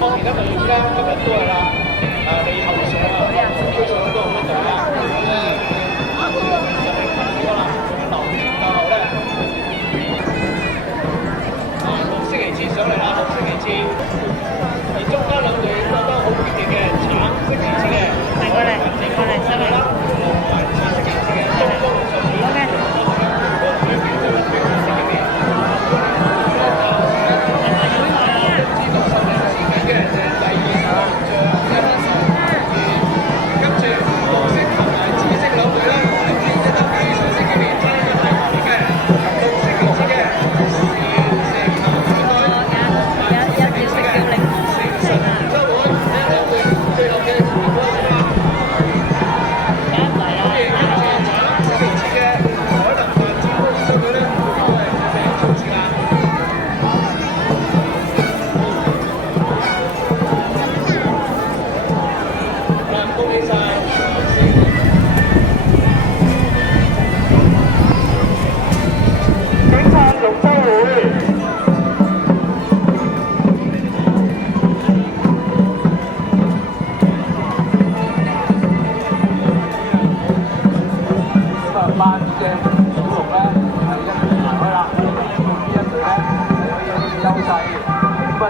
當然啦，隊員咧今日都係啦，你後上啊，推上都好隊啦。就係多啦，留然後咧，6星期前上嚟啦，6星期前，而中間兩隊覺得好激烈嘅橙色旗幟嘅，嚟過嚟，上嚟啦，同埋紫色旗幟嘅東江龍上面。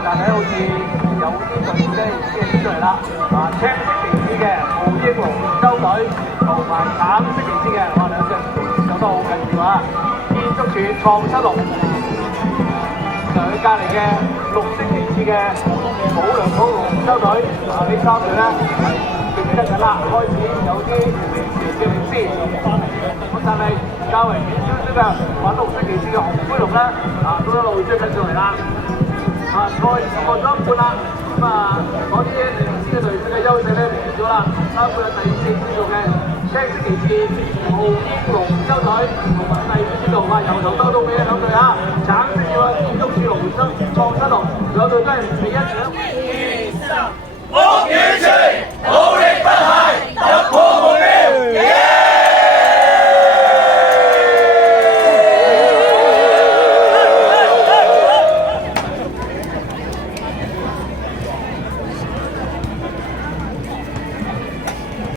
但係好似有啲隊咧已經出嚟啦，青色旗幟嘅澳英龍舟隊同埋橙色旗幟嘅，哇兩隻走得好緊要啊！建築署創七龍，就佢隔離嘅綠色旗幟嘅保良港龍舟隊，呢三隊咧係競爭緊啦，開始有啲微調嘅領先。咁但係較為顯少少嘅玩綠色旗幟嘅紅灰龍咧，都一路追緊上嚟啦。過咗一半啦，咁嗰啲領先嘅隊伍嘅優勢咧完咗啦，包括第4支度嘅青色旗幟澳英龍舟隊同埋第5支度由頭兜到尾嘅兩隊啊，橙色嘅建築署龍舟創七龍兩隊都係第一獎。2、3，屋宇署。